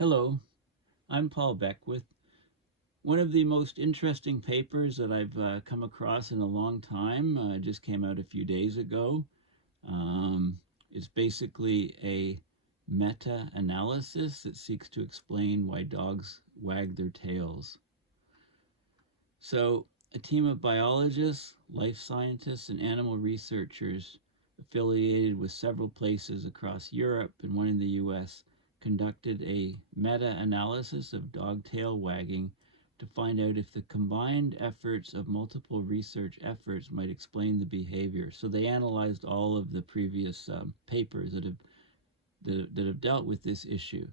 Hello, I'm Paul Beckwith. One of the most interesting papers that I've come across in a long time just came out a few days ago. It's basically a meta-analysis that seeks to explain why dogs wag their tails. So, a team of biologists, life scientists, and animal researchers affiliated with several places across Europe and one in the US conducted a meta-analysis of dog tail wagging to find out if the combined efforts of multiple research efforts might explain the behavior. So they analyzed all of the previous papers that have dealt with this issue.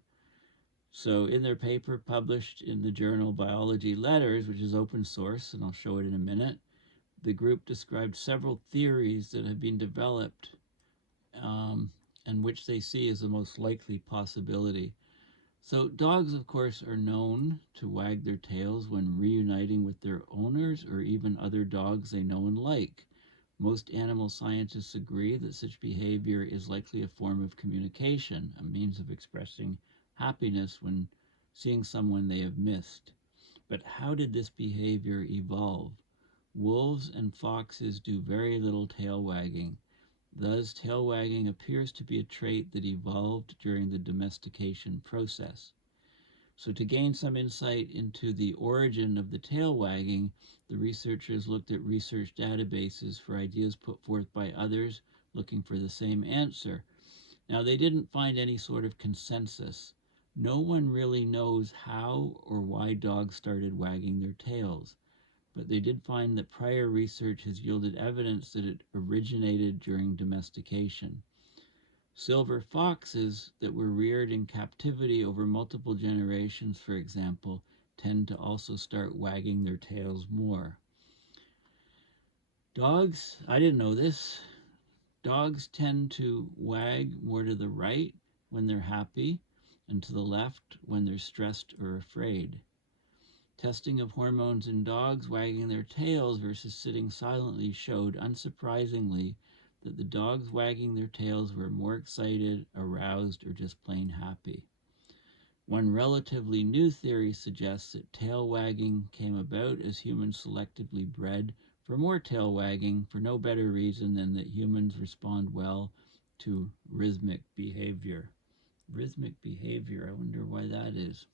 So in their paper published in the journal Biology Letters, which is open source, and I'll show it in a minute, the group described several theories that have been developed and which they see as the most likely possibility. So dogs, of course, are known to wag their tails when reuniting with their owners or even other dogs they know and like. Most animal scientists agree that such behavior is likely a form of communication, a means of expressing happiness when seeing someone they have missed. But how did this behavior evolve? Wolves and foxes do very little tail wagging. Thus, tail wagging appears to be a trait that evolved during the domestication process. So to gain some insight into the origin of the tail wagging, the researchers looked at research databases for ideas put forth by others looking for the same answer. Now, they didn't find any sort of consensus. No one really knows how or why dogs started wagging their tails, but they did find that prior research has yielded evidence that it originated during domestication. Silver foxes that were reared in captivity over multiple generations, for example, tend to also start wagging their tails more. Dogs, I didn't know this, dogs tend to wag more to the right when they're happy and to the left when they're stressed or afraid. Testing of hormones in dogs wagging their tails versus sitting silently showed, unsurprisingly, that the dogs wagging their tails were more excited, aroused, or just plain happy. One relatively new theory suggests that tail wagging came about as humans selectively bred for more tail wagging for no better reason than that humans respond well to rhythmic behaviour. Rhythmic behaviour, I wonder why that is.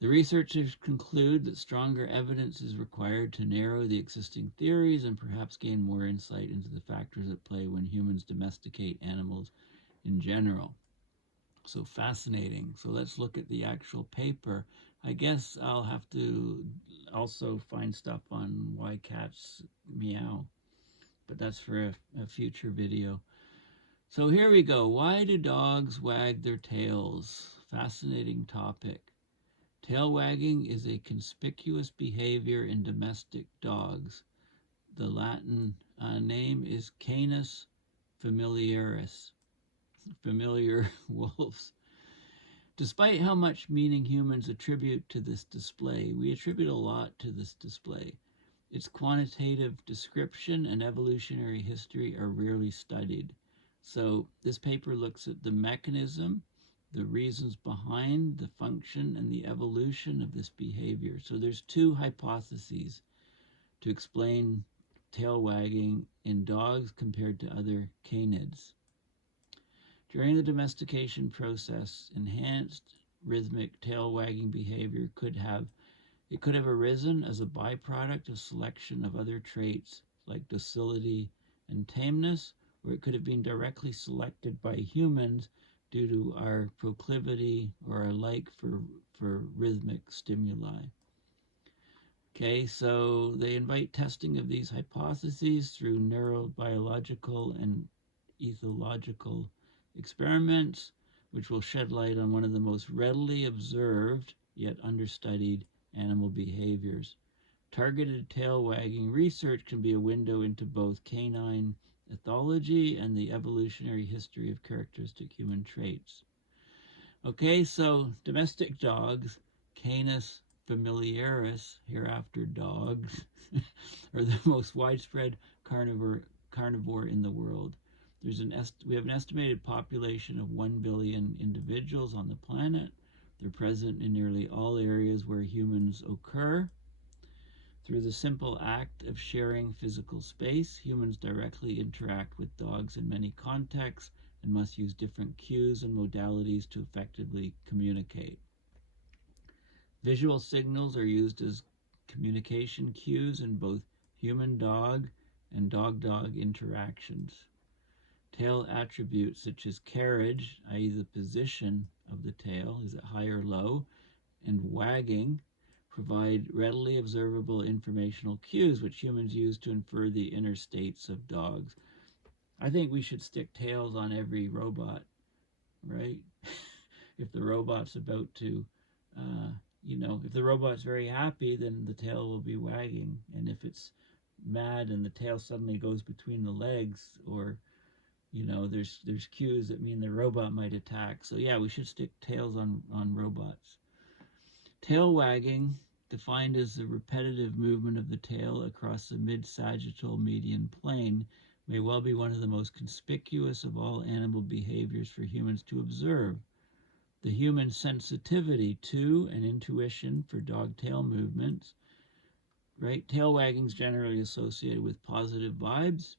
The researchers conclude that stronger evidence is required to narrow the existing theories and perhaps gain more insight into the factors at play when humans domesticate animals in general. So fascinating. So let's look at the actual paper. I guess I'll have to also find stuff on why cats meow, but that's for a future video. So here we go. Why do dogs wag their tails? Fascinating topic. Tail wagging is a conspicuous behavior in domestic dogs. The Latin name is Canis familiaris, familiar wolves. Despite how much meaning humans attribute to this display, we attribute a lot to this display. Its quantitative description and evolutionary history are rarely studied. So this paper looks at the mechanism, the reasons behind the function, and the evolution of this behavior. So there's two hypotheses to explain tail wagging in dogs compared to other canids. During the domestication process, enhanced rhythmic tail wagging behavior could have arisen as a byproduct of selection of other traits like docility and tameness, or it could have been directly selected by humans due to our proclivity or our like for rhythmic stimuli. Okay, so they invite testing of these hypotheses through neurobiological and ethological experiments, which will shed light on one of the most readily observed yet understudied animal behaviors. Targeted tail wagging research can be a window into both canine ethology and the evolutionary history of characteristic human traits. Okay, so domestic dogs, Canis familiaris, hereafter dogs, are the most widespread carnivore in the world. We have an estimated population of 1 billion individuals on the planet. They're present in nearly all areas where humans occur. Through the simple act of sharing physical space, humans directly interact with dogs in many contexts and must use different cues and modalities to effectively communicate. Visual signals are used as communication cues in both human-dog and dog-dog interactions. Tail attributes such as carriage, i.e. the position of the tail, is it high or low, and wagging provide readily observable informational cues which humans use to infer the inner states of dogs. I think we should stick tails on every robot, right? If the robot's about to, if the robot's very happy, then the tail will be wagging. And if it's mad and the tail suddenly goes between the legs, or there's cues that mean the robot might attack. So yeah, we should stick tails on robots. Tail wagging, defined as the repetitive movement of the tail across the mid-sagittal median plane, may well be one of the most conspicuous of all animal behaviors for humans to observe. The human sensitivity to and intuition for dog tail movements, right? Tail wagging is generally associated with positive vibes.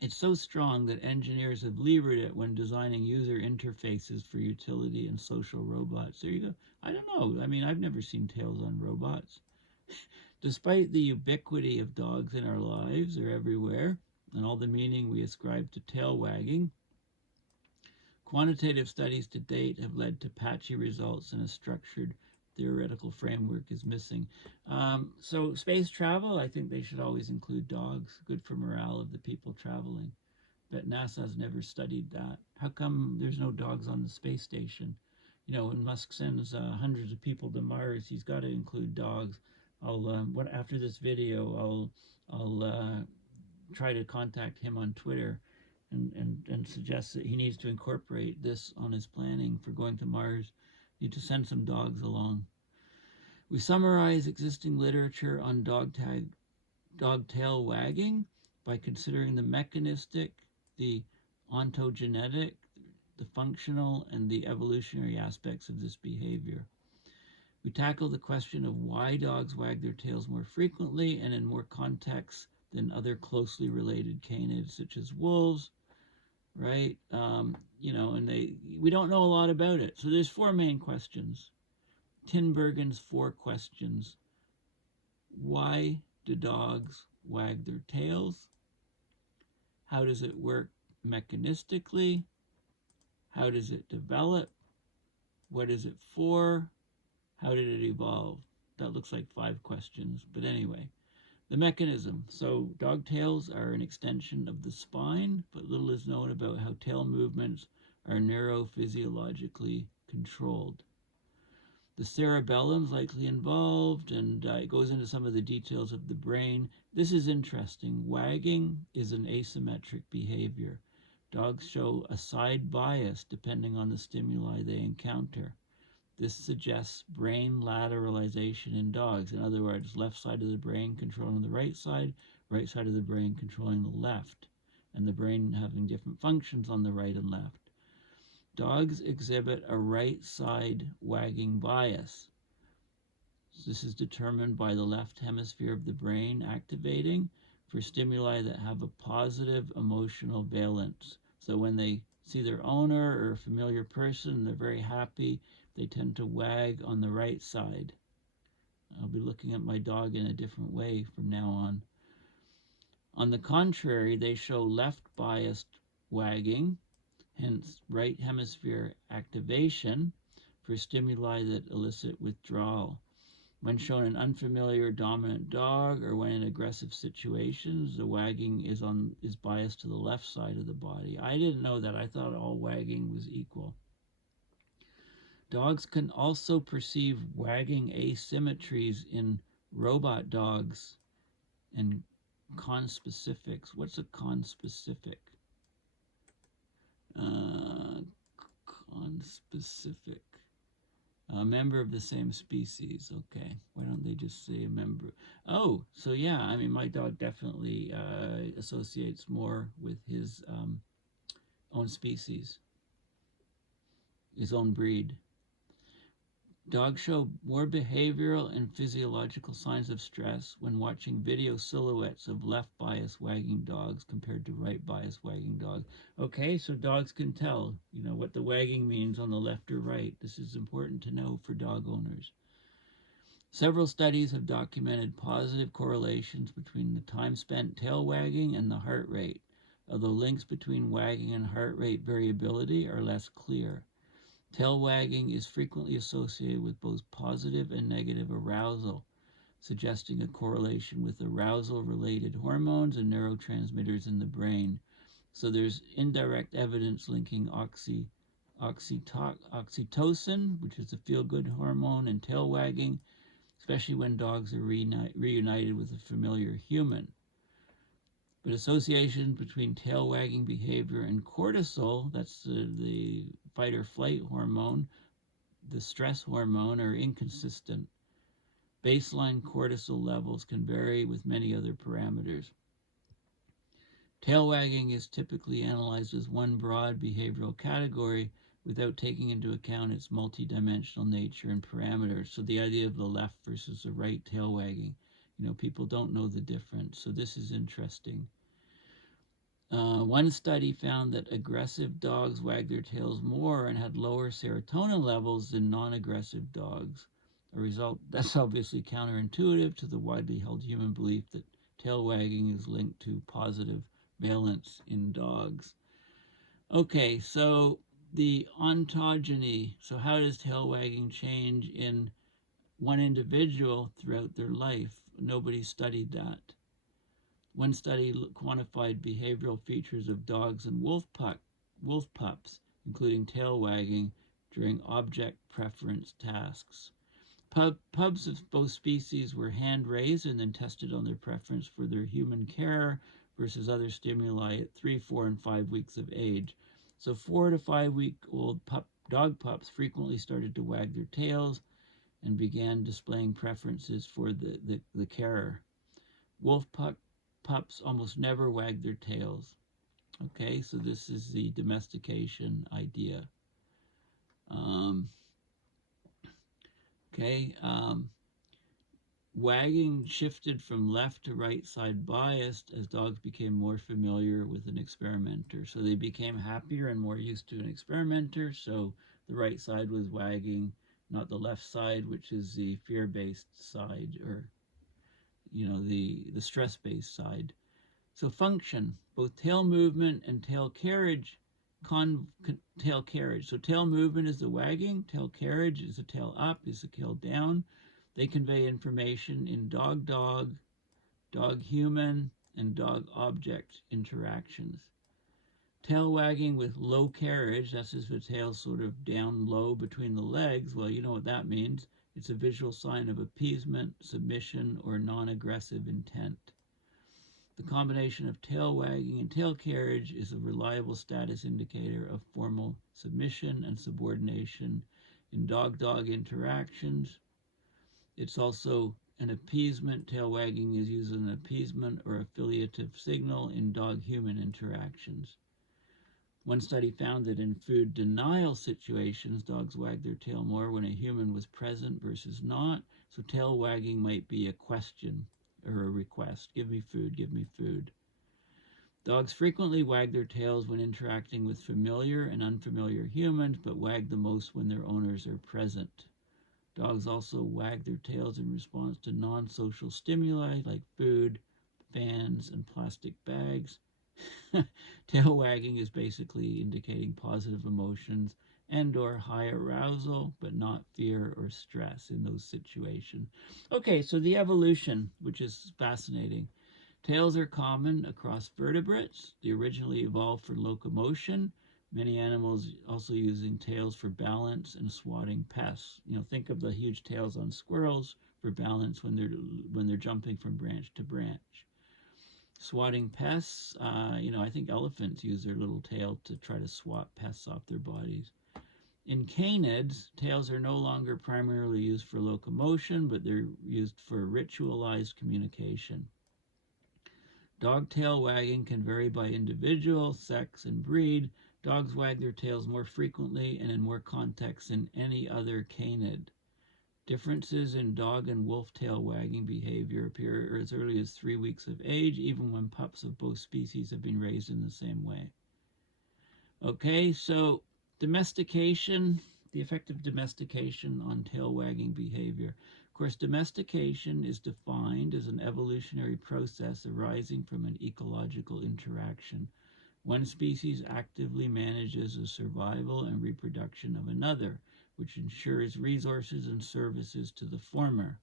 It's so strong that engineers have levered it when designing user interfaces for utility and social robots. There you go. I don't know. I mean, I've never seen tails on robots. Despite the ubiquity of dogs in our lives, they're everywhere, and all the meaning we ascribe to tail wagging, quantitative studies to date have led to patchy results, and a structured theoretical framework is missing. So space travel, I think they should always include dogs. Good for morale of the people traveling. But NASA's never studied that. How come there's no dogs on the space station? When Musk sends hundreds of people to Mars, he's got to include dogs. After this video, I'll try to contact him on Twitter and suggest that he needs to incorporate this on his planning for going to Mars. Need to send some dogs along. We summarize existing literature on dog tail wagging by considering the mechanistic, the ontogenetic, the functional, and the evolutionary aspects of this behavior. We tackle the question of why dogs wag their tails more frequently and in more contexts than other closely related canids such as wolves, right? And we don't know a lot about it. So there's 4 main questions. Tinbergen's 4 questions. Why do dogs wag their tails? How does it work mechanistically? How does it develop? What is it for? How did it evolve? That looks like 5 questions, but anyway. The mechanism. So dog tails are an extension of the spine, but little is known about how tail movements are neurophysiologically controlled. The cerebellum is likely involved, and it goes into some of the details of the brain. This is interesting. Wagging is an asymmetric behavior. Dogs show a side bias depending on the stimuli they encounter. This suggests brain lateralization in dogs. In other words, left side of the brain controlling the right side of the brain controlling the left, and the brain having different functions on the right and left. Dogs exhibit a right side wagging bias. This is determined by the left hemisphere of the brain activating for stimuli that have a positive emotional valence. So when they see their owner or a familiar person, they're very happy, they tend to wag on the right side. I'll be looking at my dog in a different way from now on. On the contrary, they show left-biased wagging, hence right hemisphere activation, for stimuli that elicit withdrawal. When shown an unfamiliar dominant dog or when in aggressive situations, the wagging is biased to the left side of the body. I didn't know that. I thought all wagging was equal. Dogs can also perceive wagging asymmetries in robot dogs and conspecifics. What's a conspecific? Conspecific. A member of the same species. Okay. Why don't they just say a member? Oh, so yeah. I mean, my dog definitely associates more with his own species, his own breed. Dogs show more behavioral and physiological signs of stress when watching video silhouettes of left bias wagging dogs compared to right bias wagging dogs. Okay, so dogs can tell, what the wagging means on the left or right. This is important to know for dog owners. Several studies have documented positive correlations between the time spent tail wagging and the heart rate, although links between wagging and heart rate variability are less clear. Tail wagging is frequently associated with both positive and negative arousal, suggesting a correlation with arousal-related hormones and neurotransmitters in the brain. So there's indirect evidence linking oxytocin, which is a feel-good hormone, and tail wagging, especially when dogs are reunited with a familiar human. But associations between tail wagging behavior and cortisol, that's the fight or flight hormone, the stress hormone, are inconsistent. Baseline cortisol levels can vary with many other parameters. Tail wagging is typically analyzed as one broad behavioral category without taking into account its multidimensional nature and parameters. So the idea of the left versus the right tail wagging, people don't know the difference. So this is interesting. One study found that aggressive dogs wagged their tails more and had lower serotonin levels than non-aggressive dogs. A result that's obviously counterintuitive to the widely held human belief that tail wagging is linked to positive valence in dogs. Okay, so the ontogeny. So how does tail wagging change in one individual throughout their life? Nobody studied that. One study quantified behavioral features of dogs and wolf pups, including tail wagging, during object preference tasks. Pups of both species were hand-raised and then tested on their preference for their human care versus other stimuli at 3, 4, and 5 weeks of age. So 4 to 5-week-old dog pups frequently started to wag their tails and began displaying preferences for the carer. Wolf pups almost never wag their tails. Okay, so this is the domestication idea. Wagging shifted from left to right side biased as dogs became more familiar with an experimenter. So they became happier and more used to an experimenter. So the right side was wagging, not the left side, which is the fear-based side, or the stress-based side. So function, both tail movement and tail carriage. Tail carriage. So tail movement is the wagging. Tail carriage is the tail up, is the tail down. They convey information in dog-dog, dog-human, and dog-object interactions. Tail wagging with low carriage, that's as the tail sort of down low between the legs. Well, you know what that means. It's a visual sign of appeasement, submission, or non-aggressive intent. The combination of tail wagging and tail carriage is a reliable status indicator of formal submission and subordination in dog-dog interactions. It's also an appeasement. Tail wagging is used as an appeasement or affiliative signal in dog-human interactions. One study found that in food denial situations, dogs wag their tail more when a human was present versus not. So tail wagging might be a question or a request. Give me food, give me food. Dogs frequently wag their tails when interacting with familiar and unfamiliar humans, but wag the most when their owners are present. Dogs also wag their tails in response to non-social stimuli like food, fans, and plastic bags. Tail wagging is basically indicating positive emotions and or high arousal, but not fear or stress in those situations. Okay, so the evolution, which is fascinating. Tails are common across vertebrates. They originally evolved for locomotion. Many animals also using tails for balance and swatting pests. Think of the huge tails on squirrels for balance when they're jumping from branch to branch. Swatting pests, I think elephants use their little tail to try to swat pests off their bodies. In canids, tails are no longer primarily used for locomotion, but they're used for ritualized communication. Dog tail wagging can vary by individual, sex, and breed. Dogs wag their tails more frequently and in more contexts than any other canid. Differences in dog and wolf tail wagging behavior appear as early as 3 weeks of age, even when pups of both species have been raised in the same way. Okay, so domestication, the effect of domestication on tail wagging behavior. Of course, domestication is defined as an evolutionary process arising from an ecological interaction. One species actively manages the survival and reproduction of another, which ensures resources and services to the former.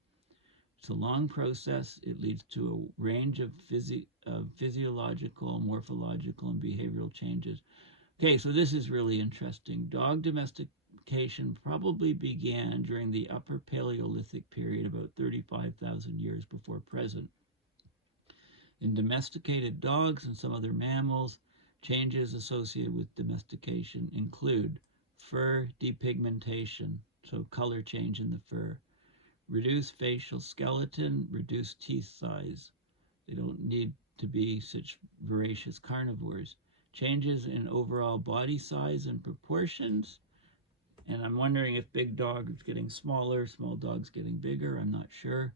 It's a long process. It leads to a range of physiological, morphological, and behavioral changes. Okay, so this is really interesting. Dog domestication probably began during the Upper Paleolithic period, about 35,000 years before present. In domesticated dogs and some other mammals, changes associated with domestication include fur depigmentation, so color change in the fur, reduced facial skeleton, reduced teeth size. They don't need to be such voracious carnivores. Changes in overall body size and proportions. And I'm wondering if big dogs getting smaller, small dogs getting bigger, I'm not sure.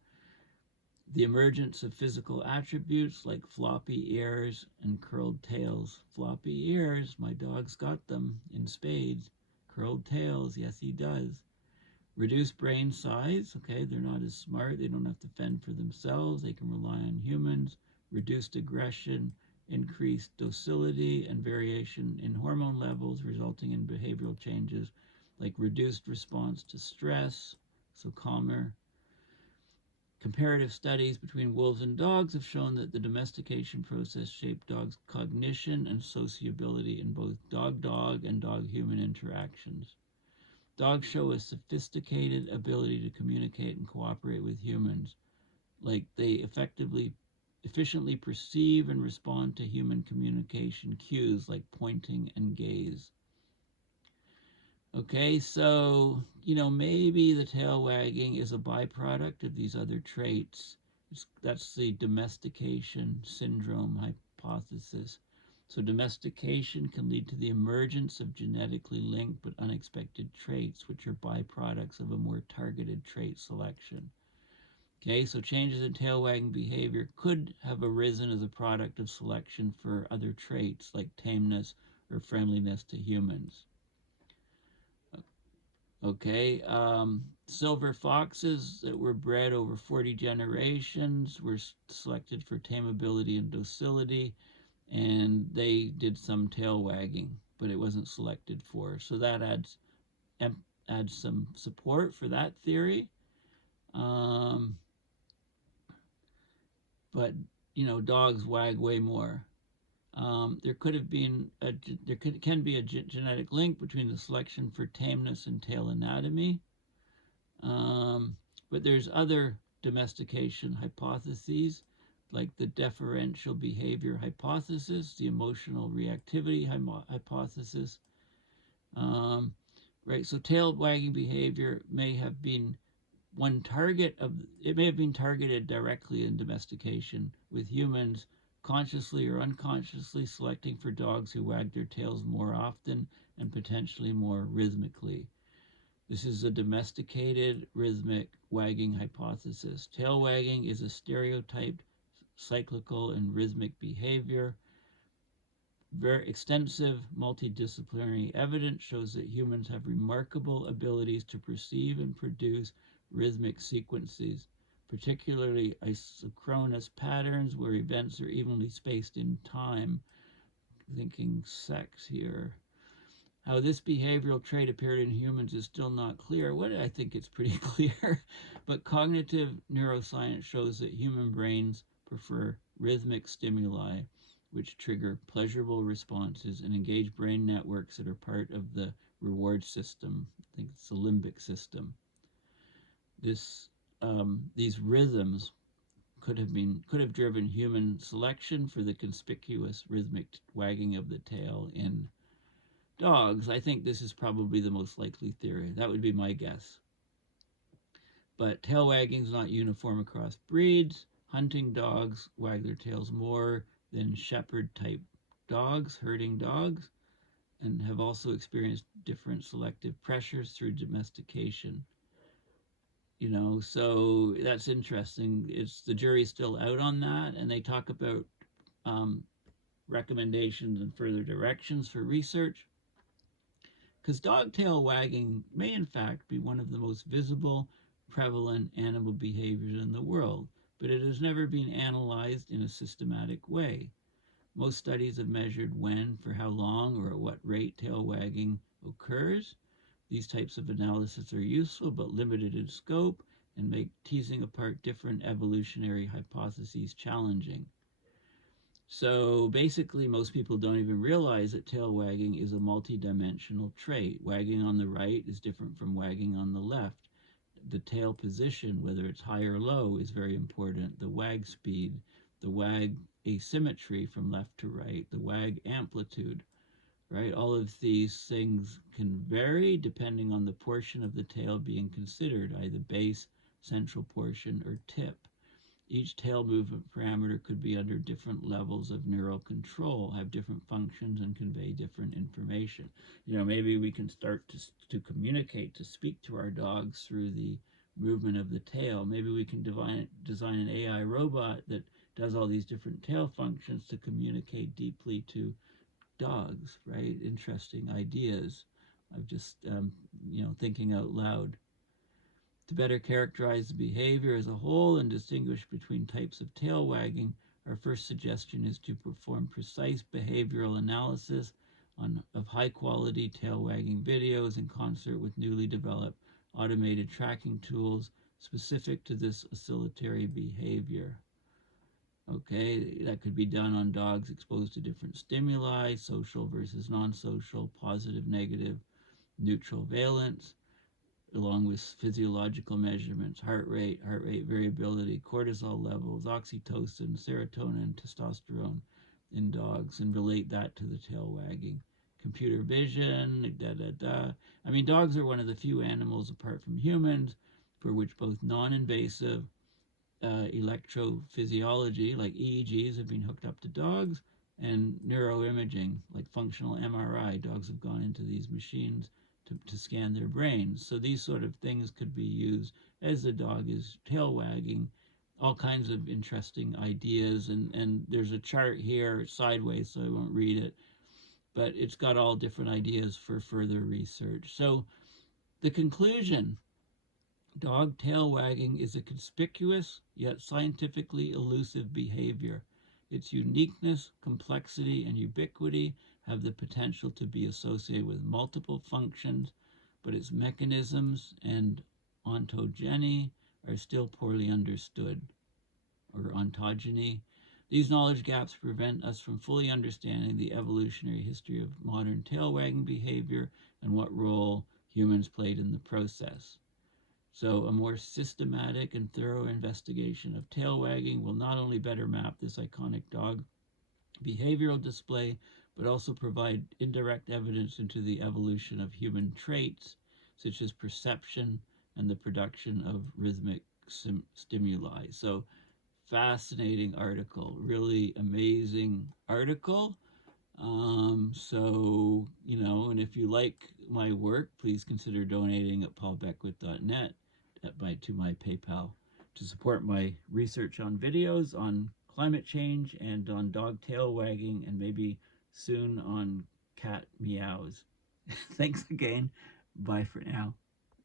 The emergence of physical attributes like floppy ears and curled tails. Floppy ears, my dog's got them in spades. Curled tails, yes he does. Reduced brain size, okay, they're not as smart, they don't have to fend for themselves, they can rely on humans. Reduced aggression, increased docility, and variation in hormone levels resulting in behavioral changes like reduced response to stress, so calmer. Comparative studies between wolves and dogs have shown that the domestication process shaped dogs' cognition and sociability in both dog-dog and dog-human interactions. Dogs show a sophisticated ability to communicate and cooperate with humans. Like they efficiently perceive and respond to human communication cues like pointing and gaze. Okay, so, maybe the tail wagging is a byproduct of these other traits. That's the domestication syndrome hypothesis. So domestication can lead to the emergence of genetically linked but unexpected traits, which are byproducts of a more targeted trait selection. Okay, so changes in tail wagging behavior could have arisen as a product of selection for other traits like tameness or friendliness to humans. Okay, silver foxes that were bred over 40 generations were selected for tameability and docility, and they did some tail wagging, but it wasn't selected for. So that adds some support for that theory. But dogs wag way more. There can be a genetic link between the selection for tameness and tail anatomy. But there's other domestication hypotheses, like the deferential behavior hypothesis, the emotional reactivity hypothesis. Right, so tail wagging behavior may have been targeted directly in domestication, with humans consciously or unconsciously selecting for dogs who wag their tails more often and potentially more rhythmically. This is a domesticated rhythmic wagging hypothesis. Tail wagging is a stereotyped cyclical and rhythmic behavior. Very extensive multidisciplinary evidence shows that humans have remarkable abilities to perceive and produce rhythmic sequences, particularly isochronous patterns where events are evenly spaced in time. Thinking sex here. How this behavioral trait appeared in humans is still not clear. I think it's pretty clear, but cognitive neuroscience shows that human brains prefer rhythmic stimuli, which trigger pleasurable responses and engage brain networks that are part of the reward system. I think it's the limbic system. These rhythms could have driven human selection for the conspicuous rhythmic wagging of the tail in dogs. I think this is probably the most likely theory. That would be my guess. But tail wagging is not uniform across breeds. Hunting dogs wag their tails more than shepherd type dogs, herding dogs. and have also experienced different selective pressures through domestication. So that's interesting. The jury's still out on that, and they talk about um, recommendations and further directions for research, because dog tail wagging may in fact be one of the most visible, prevalent animal behaviors in the world, but it has never been analyzed in a systematic way. Most studies have measured when, for how long, or at what rate tail wagging occurs. These types of analysis are useful but limited in scope and make teasing apart different evolutionary hypotheses challenging. So basically, most people don't even realize that tail wagging is a multidimensional trait. Wagging on the right is different from wagging on the left. The tail position, whether it's high or low, is very important. The wag speed, the wag asymmetry from left to right, the wag amplitude, right? All of these things can vary depending on the portion of the tail being considered, either base, central portion, or tip. Each tail movement parameter could be under different levels of neural control, have different functions, and convey different information. Maybe we can start to communicate, to speak to our dogs through the movement of the tail. Maybe we can design an AI robot that does all these different tail functions to communicate deeply to dogs, right? Interesting ideas. I'm just, thinking out loud. To better characterize the behavior as a whole and distinguish between types of tail wagging, our first suggestion is to perform precise behavioral analysis of high-quality tail wagging videos in concert with newly developed automated tracking tools specific to this oscillatory behavior. Okay, that could be done on dogs exposed to different stimuli, social versus non-social, positive, negative, neutral valence, along with physiological measurements, heart rate variability, cortisol levels, oxytocin, serotonin, testosterone in dogs, and relate that to the tail wagging. Computer vision, I mean, dogs are one of the few animals, apart from humans, for which both non-invasive electrophysiology, like EEGs, have been hooked up to dogs, and neuroimaging, like functional MRI. Dogs have gone into these machines to scan their brains. So these sort of things could be used as the dog is tail wagging. All kinds of interesting ideas. And there's a chart here sideways, so I won't read it. But it's got all different ideas for further research. So the conclusion: dog tail wagging is a conspicuous yet scientifically elusive behavior. Its uniqueness, complexity, and ubiquity have the potential to be associated with multiple functions, but its mechanisms and ontogeny are still poorly understood, or ontogeny. These knowledge gaps prevent us from fully understanding the evolutionary history of modern tail wagging behavior and what role humans played in the process. So a more systematic and thorough investigation of tail wagging will not only better map this iconic dog behavioral display, but also provide indirect evidence into the evolution of human traits, such as perception and the production of rhythmic stimuli. So fascinating article, really amazing article. And if you like my work, please consider donating at paulbeckwith.net to my PayPal to support my research on videos on climate change and on dog tail wagging, and maybe soon on cat meows. Thanks again. Bye for now.